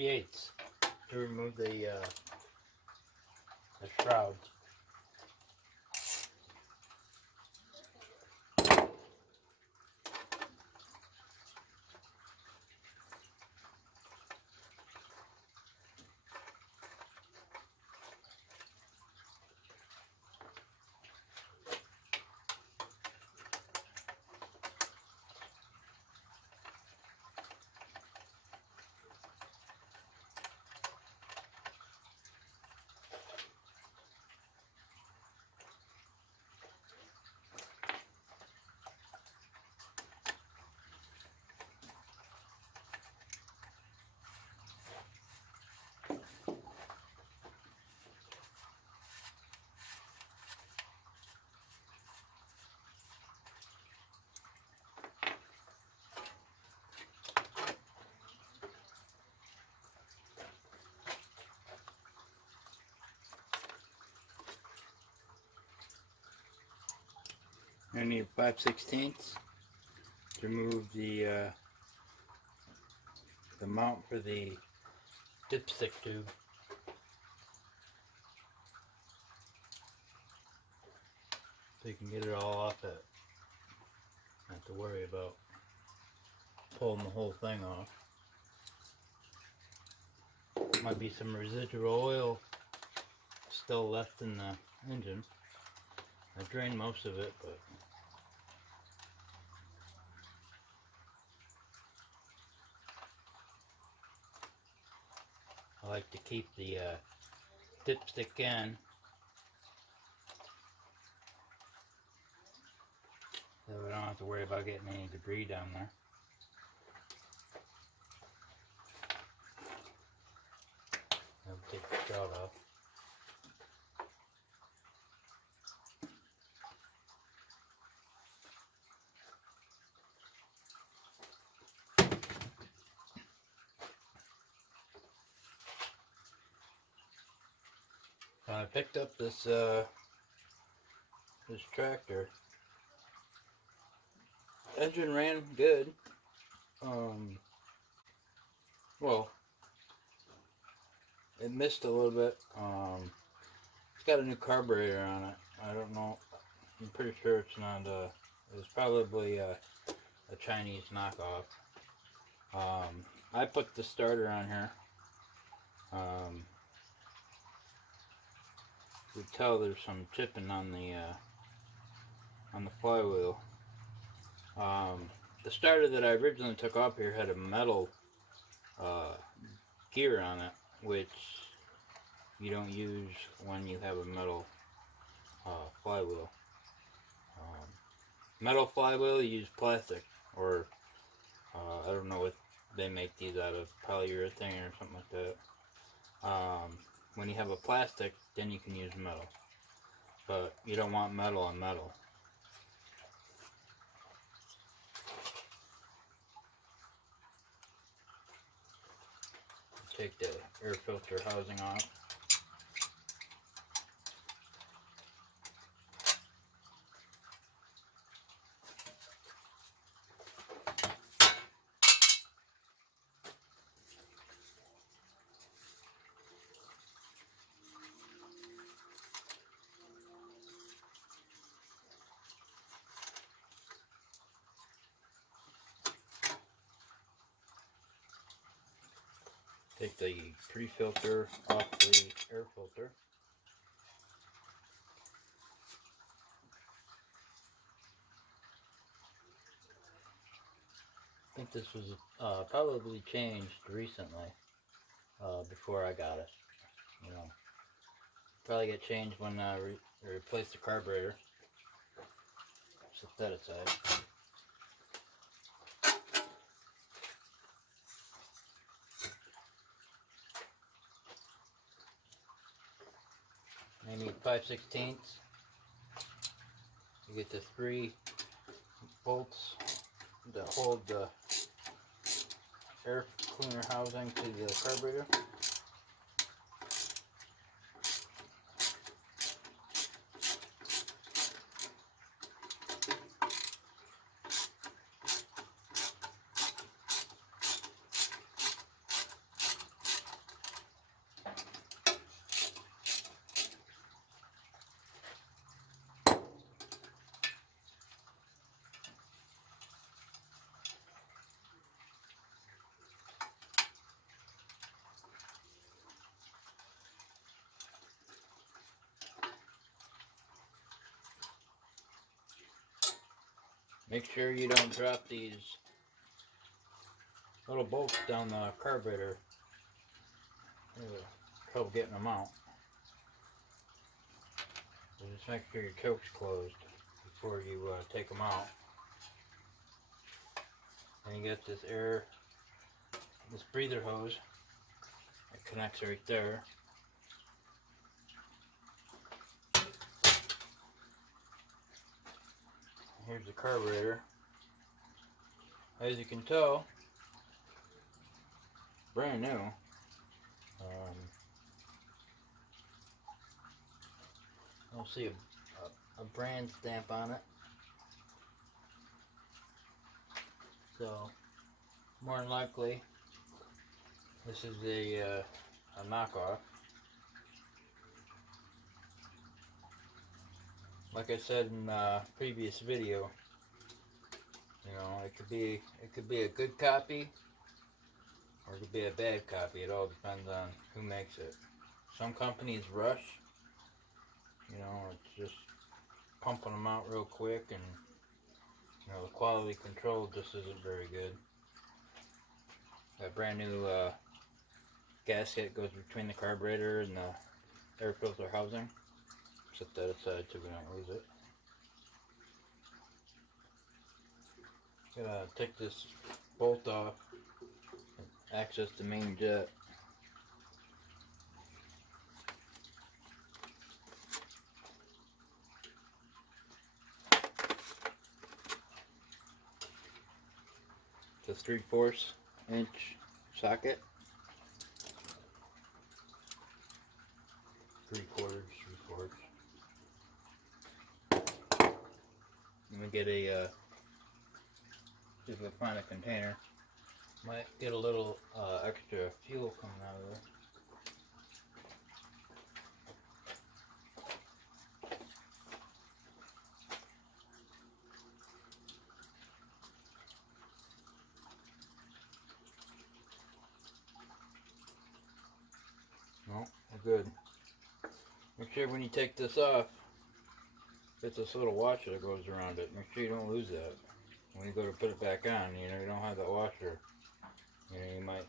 3/8 to remove the shroud. I need 5/16 to remove the mount for the dipstick tube. So you can get it all off it. Not have to worry about pulling the whole thing off. Might be some residual oil still left in the engine. I drained most of it, but I like to keep the dipstick in, so we don't have to worry about getting any debris down there. I'll take the shroud off. I picked up this tractor. Engine ran good. Well, it missed a little bit. It's got a new carburetor on it. I don't know. I'm pretty sure it's not. It's probably a Chinese knockoff. I put the starter on here. You can tell there's some chipping on the flywheel. The starter that I originally took off here had a metal gear on it, which you don't use when you have a metal flywheel. Metal flywheel, you use plastic, or I don't know what they make these out of, polyurethane or something like that. When you have a plastic, then you can use metal, but you don't want metal on metal. Take the air filter housing off. Take the pre-filter off the air filter. I think this was probably changed recently, before I got it. You know, probably got changed when I replaced the carburetor. Set that aside. I need 5/16. You get the 3 bolts that hold the air cleaner housing to the carburetor. Make sure you don't drop these little bolts down the carburetor. Trouble getting them out. So just make sure your choke's closed before you take them out. And you get this this breather hose that connects right there. Here's the carburetor. As you can tell, brand new. You'll see a brand stamp on it. So, more than likely, this is a knockoff. Like I said in a previous video, you know, it could be a good copy or it could be a bad copy. It all depends on who makes it. Some companies rush, you know, it's just pumping them out real quick, and you know, the quality control just isn't very good. That brand new gasket goes between the carburetor and the air filter housing. Set that aside so we don't lose it. Gotta take this bolt off and access the main jet. It's a 3/4 inch socket. 3/4, 3/4. I'm gonna get a see if I find a container. Might get a little extra fuel coming out of there. No, we're good. Make sure when you take this off, it's this little washer that goes around it. Make sure you don't lose that. When you go to put it back on, you know, you don't have that washer. You know, you might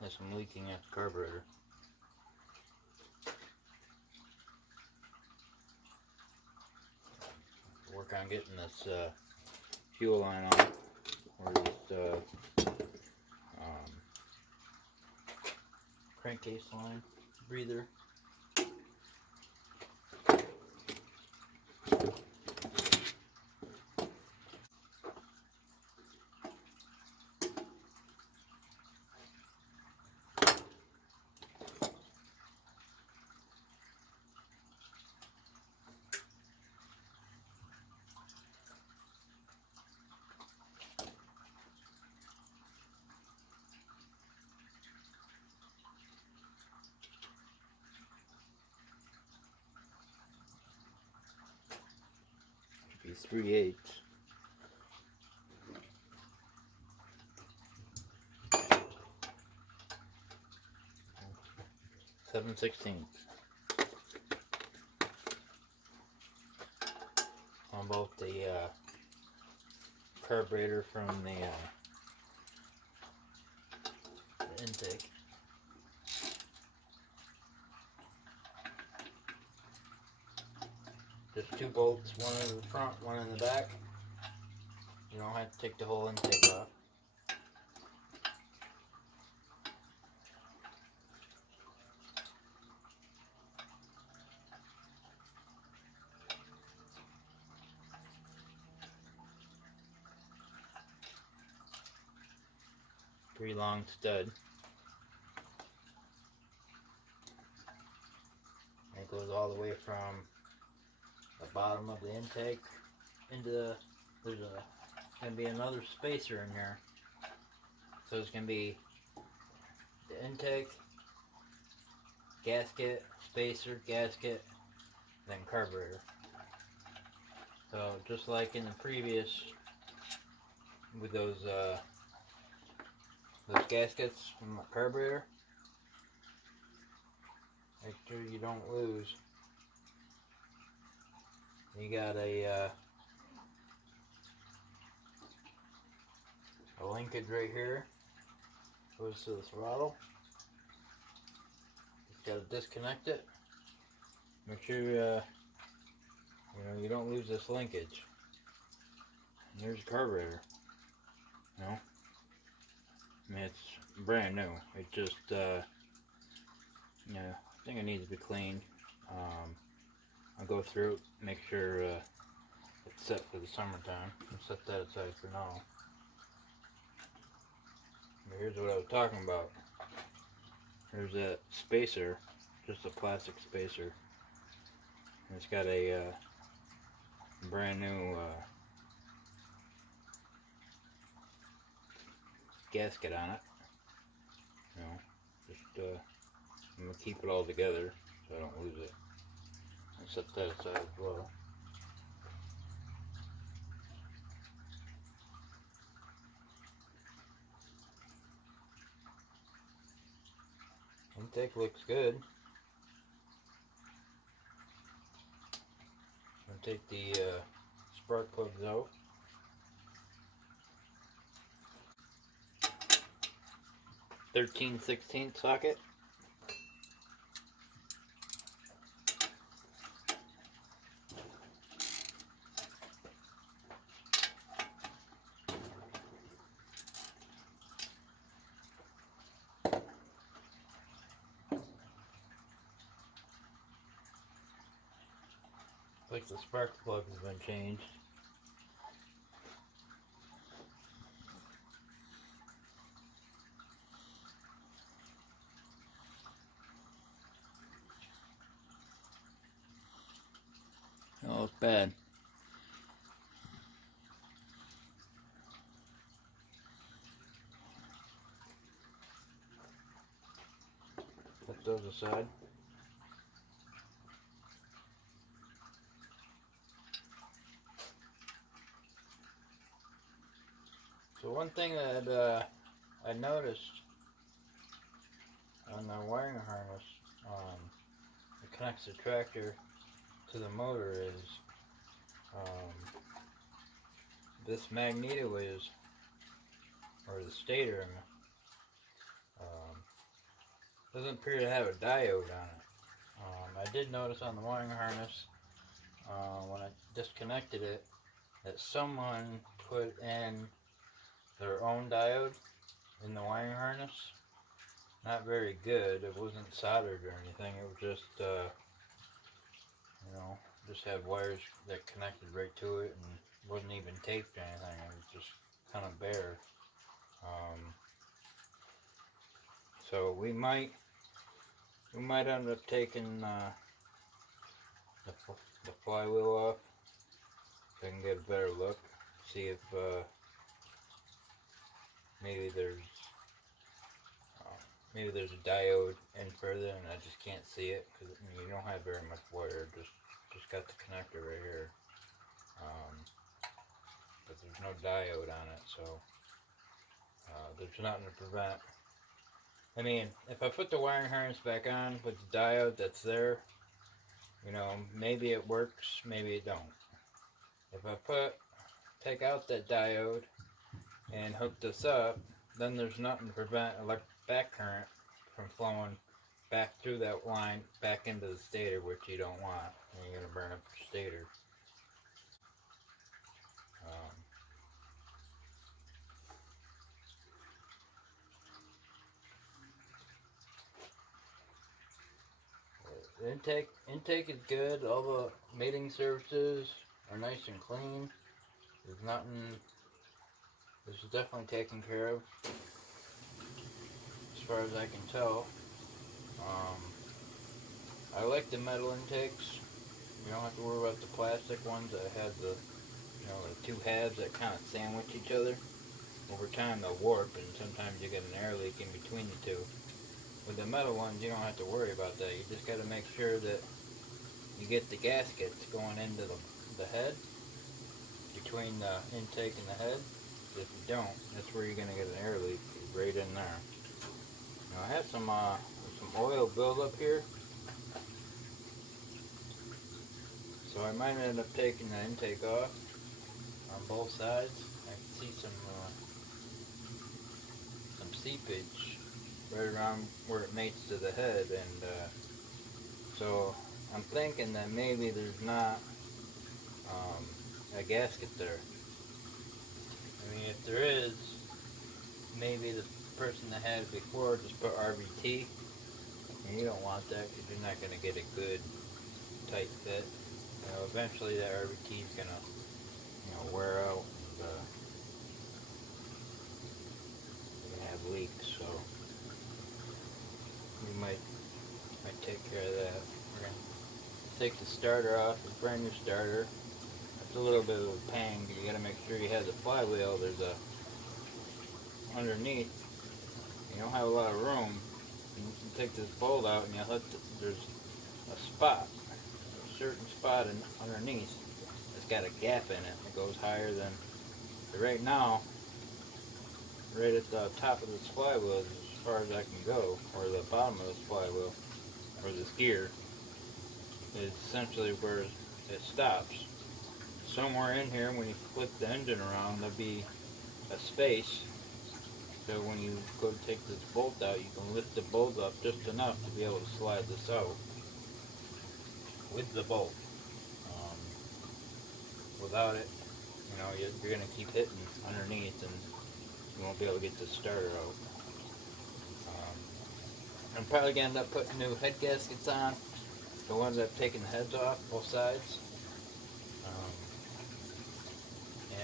have some leaking at the carburetor. Work on getting this fuel line on, or this crankcase line, breather. Should be 3/8. 7/16 on both the carburetor from the intake. Just 2 bolts, one in the front, one in the back. You don't have to take the whole intake off. Three long stud. And it goes all the way from the bottom of the intake into there's gonna be another spacer in there. So it's gonna be the intake, gasket, spacer, gasket, then carburetor. So just like in the previous with those gaskets from the carburetor, make sure you don't lose. You got a a linkage right here. Goes to the throttle. Just gotta disconnect it. Make sure you don't lose this linkage. And there's a carburetor. You know, I mean, it's brand new. It just I think it needs to be cleaned. I'll go through it, make sure it's set for the summertime. I'll set that aside for now. But here's what I was talking about. There's that spacer, just a plastic spacer. And it's got a brand new gasket on it. You know, just I'm gonna keep it all together so I don't lose it. I'll set that aside as well. Intake looks good. I'll take the spark plugs out. (13/16) socket. Like the spark plug has been changed. Oh, it's bad. Put those aside. So one thing that I noticed on the wiring harness that connects the tractor to the motor is this magneto is, or the stator, doesn't appear to have a diode on it. I did notice on the wiring harness when I disconnected it that someone put in their own diode in the wiring harness. Not very good. It wasn't soldered or anything. It was just just had wires that connected right to it and wasn't even taped or anything. It was just kind of bare. So we might end up taking the flywheel off so I can get a better look. See if maybe there's a diode in further and I just can't see it because you don't have very much wire. Just got the connector right here, but there's no diode on it, so there's nothing to prevent. I mean, if I put the wiring harness back on with the diode that's there, maybe it works, maybe it don't. If I take out that diode and hook this up, then there's nothing to prevent back current from flowing back through that line back into the stator, which you don't want. You're going to burn up your stator. Intake is good. All the mating surfaces are nice and clean. There's nothing. This is definitely taken care of, as far as I can tell. I like the metal intakes. You don't have to worry about the plastic ones that have the two halves that kind of sandwich each other. Over time they'll warp, and sometimes you get an air leak in between the two. With the metal ones, you don't have to worry about that. You just got to make sure that you get the gaskets going into the head, between the intake and the head. If you don't, that's where you're going to get an air leak, right in there. Now I have some oil buildup here, so I might end up taking the intake off on both sides. I can see seepage right around where it mates to the head, and so I'm thinking that maybe there's not a gasket there. I mean, if there is, maybe the person that had it before just put RBT, and you don't want that because you're not going to get a good tight fit. Eventually that RBT is going to, wear out, and you're going to have leaks, so we might take care of that. We're going to take the starter off, a brand new starter. It's a little bit of a pain because you got to make sure you have the flywheel. There's a underneath. You don't have a lot of room. You take this bolt out and you hit there's a spot, a certain spot underneath. It's got a gap in it. It goes higher than. Right now, right at the top of this flywheel is as far as I can go, or the bottom of this flywheel, or this gear, is essentially where it stops. Somewhere in here, when you flip the engine around, there'll be a space. So when you go to take this bolt out, you can lift the bolt up just enough to be able to slide this out with the bolt. Without it, you're going to keep hitting underneath and you won't be able to get the starter out. I'm probably going to end up putting new head gaskets on, the ones that have taken the heads off, both sides.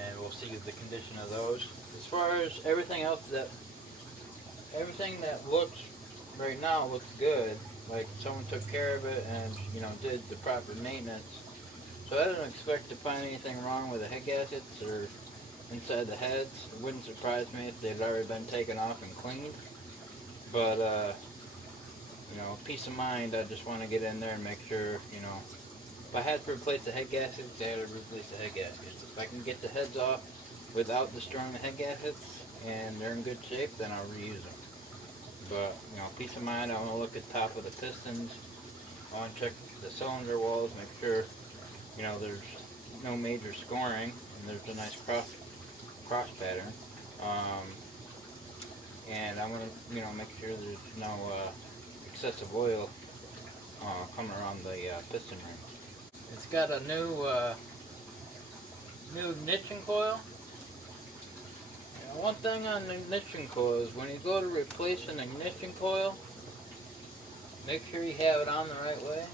And we'll see the condition of those. As far as everything else, everything that looks right now looks good. Like someone took care of it and did the proper maintenance. So I don't expect to find anything wrong with the head gaskets or inside the heads. It wouldn't surprise me if they'd already been taken off and cleaned. But peace of mind, I just want to get in there and make sure, if I had to replace the head gaskets, I had to replace the head gaskets. If I can get the heads off without destroying the head gaskets and they're in good shape, then I'll reuse them. But, peace of mind, I want to look at the top of the pistons. I want to check the cylinder walls, make sure, there's no major scoring and there's a nice cross pattern. And I want to, make sure there's no excessive oil coming around the piston ring. It's got a new ignition coil. One thing on the ignition coil is when you go to replace an ignition coil, make sure you have it on the right way.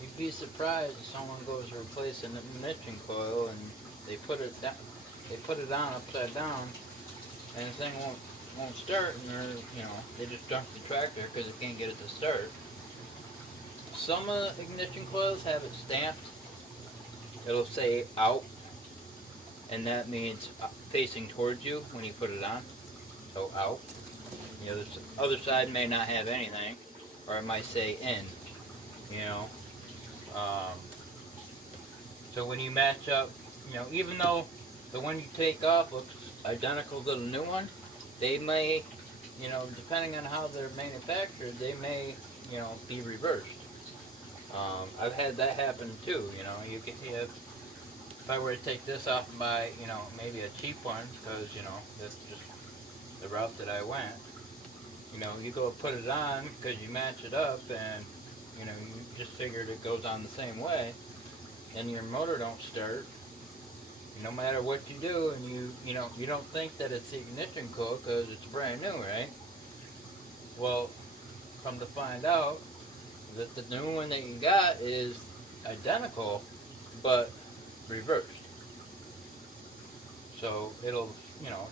You'd be surprised if someone goes to replace an ignition coil and they put it on upside down, and the thing won't start, and they just junk the tractor because they can't get it to start. Some of the ignition coils have it stamped. It'll say out, and that means facing towards you when you put it on. So out. The other side may not have anything, or it might say in. So when you match up, even though the one you take off looks identical to the new one, they may, depending on how they're manufactured, they may, be reversed. I've had that happen too. You can have, if I were to take this off and buy, maybe a cheap one, because that's just the route that I went. You go put it on because you match it up, and you just figured it goes on the same way, and your motor don't start. No matter what you do, and you don't think that it's the ignition coil because it's brand new, right? Well, come to find out that the new one that you got is identical, but reversed. So it'll,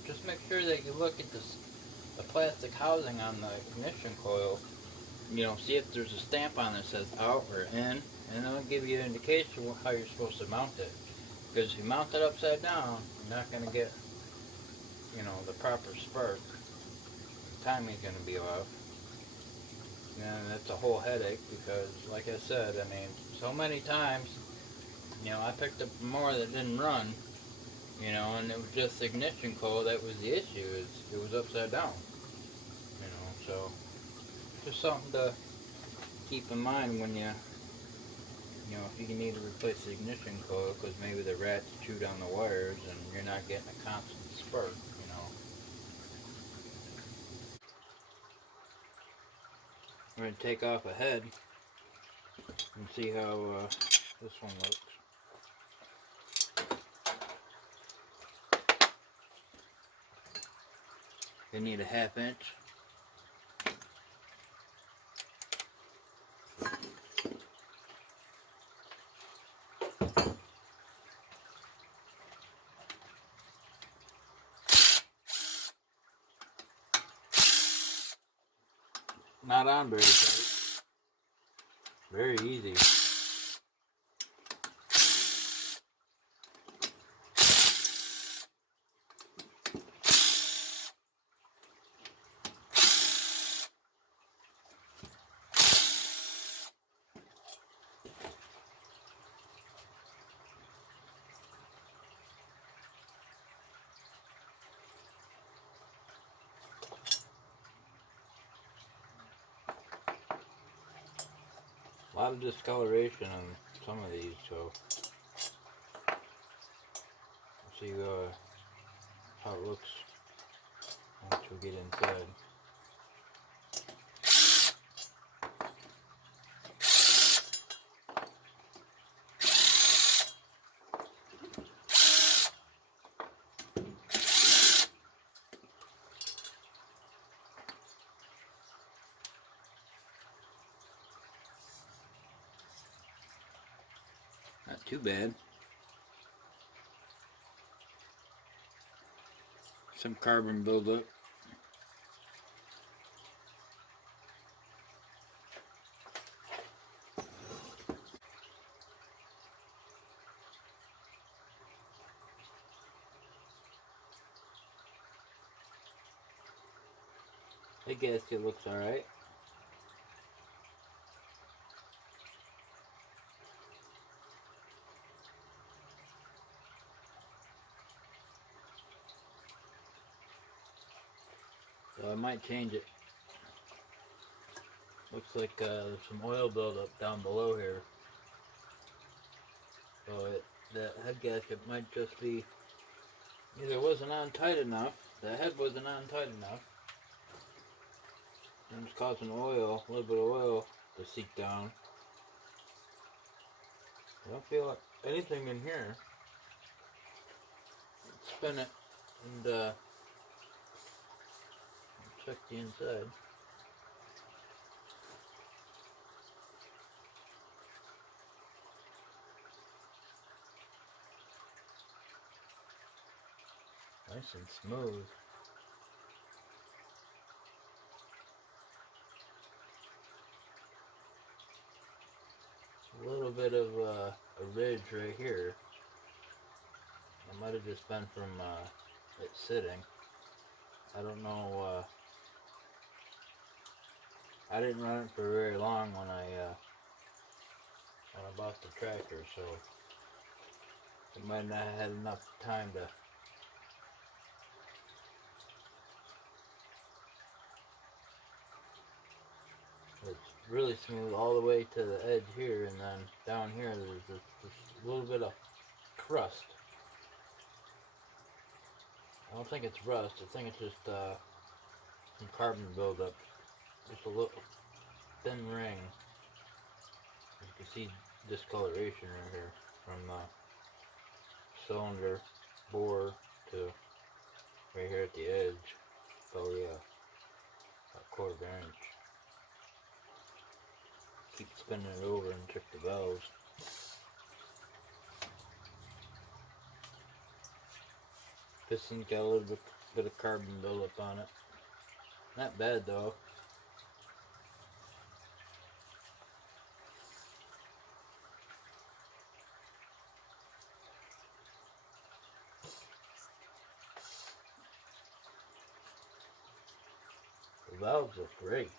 just make sure that you look at the plastic housing on the ignition coil. See if there's a stamp on it that says out or in, and it'll give you an indication of how you're supposed to mount it. Because if you mount it upside down, you're not going to get, the proper spark. The timing's going to be off. And that's a whole headache because, like I said, so many times, I picked up more that didn't run, and it was just the ignition coil that was the issue. It was upside down, so just something to keep in mind when if you need to replace the ignition coil because maybe the rats chewed on the wires and you're not getting a constant spark, We're going to take off a head and see how this one looks. You need a 1/2 inch. Not on very tight. Very easy. A lot of discoloration on some of these, so let's see how it looks once we get inside. Not too bad. Some carbon buildup. The gasket looks alright. So I might change it. Looks like there's some oil buildup down below here. So the head gasket might just be either wasn't on tight enough, the head wasn't on tight enough, and it's causing oil, a little bit of oil to seep down. I don't feel like anything in here. Spin it and check the inside. Nice and smooth. A little bit of a ridge right here. It might have just been from it sitting. I don't know. I didn't run it for very long when I bought the tractor, so it might not have had enough time to. It's really smooth all the way to the edge here, and then down here there's this little bit of crust. I don't think it's rust. I think it's just some carbon buildup. Just a little thin ring. You can see discoloration right here from the cylinder bore to right here at the edge. Probably a 1/4 inch. Keep spinning it over and check the valves. Piston's got a little bit of carbon buildup on it. Not bad though. The valves look great.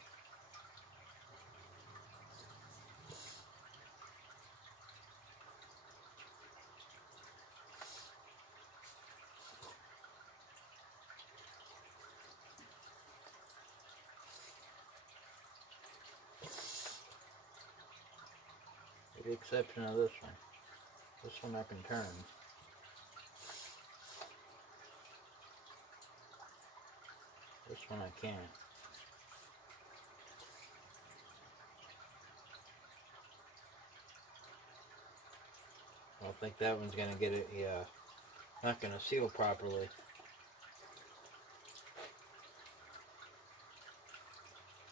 With the exception of this one. This one I can turn. This one I can't. don't think that one's gonna get it. Yeah, not gonna seal properly.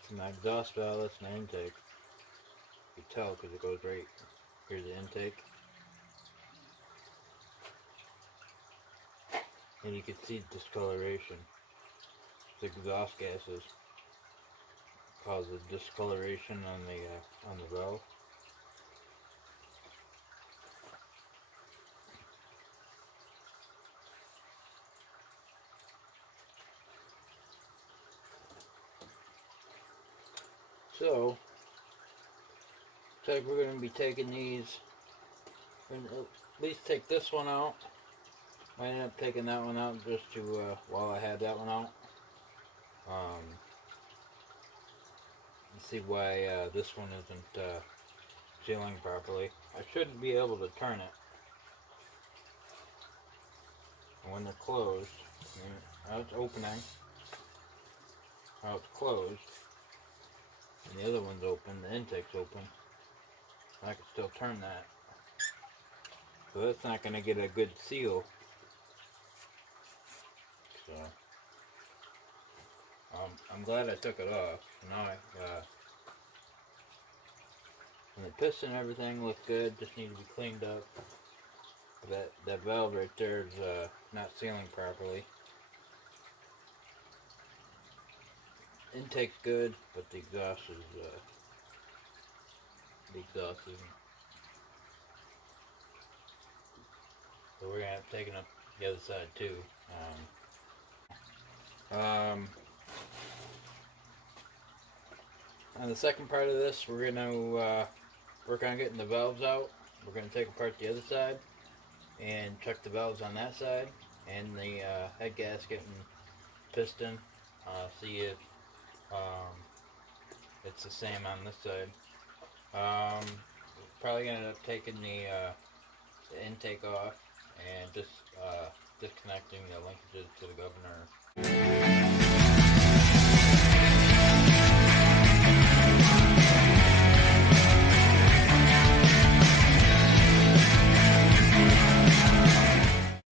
It's my exhaust valve. That's my intake. You can tell because it goes right. Here's the intake, and you can see discoloration. The exhaust gases cause a discoloration on the valve. So, looks like we're going to be taking these. We're going to at least take this one out. Might end up taking that one out just to while I have that one out. See why this one isn't sealing properly. I should be able to turn it. And when they're closed, now it's opening. Now it's closed. And the other one's open, the intake's open. I can still turn that. So that's not going to get a good seal. So I'm glad I took it off. Now and the piston and everything look good, just need to be cleaned up. That valve right there is not sealing properly. Intake's good, but the exhaust isn't. So we're gonna have to take it up the other side too. On the second part of this, we're gonna work on getting the valves out. We're gonna take apart the other side and check the valves on that side and the head gasket and piston. See if it's the same on this side. Probably gonna end up taking the intake off and just disconnecting the linkages to the governor.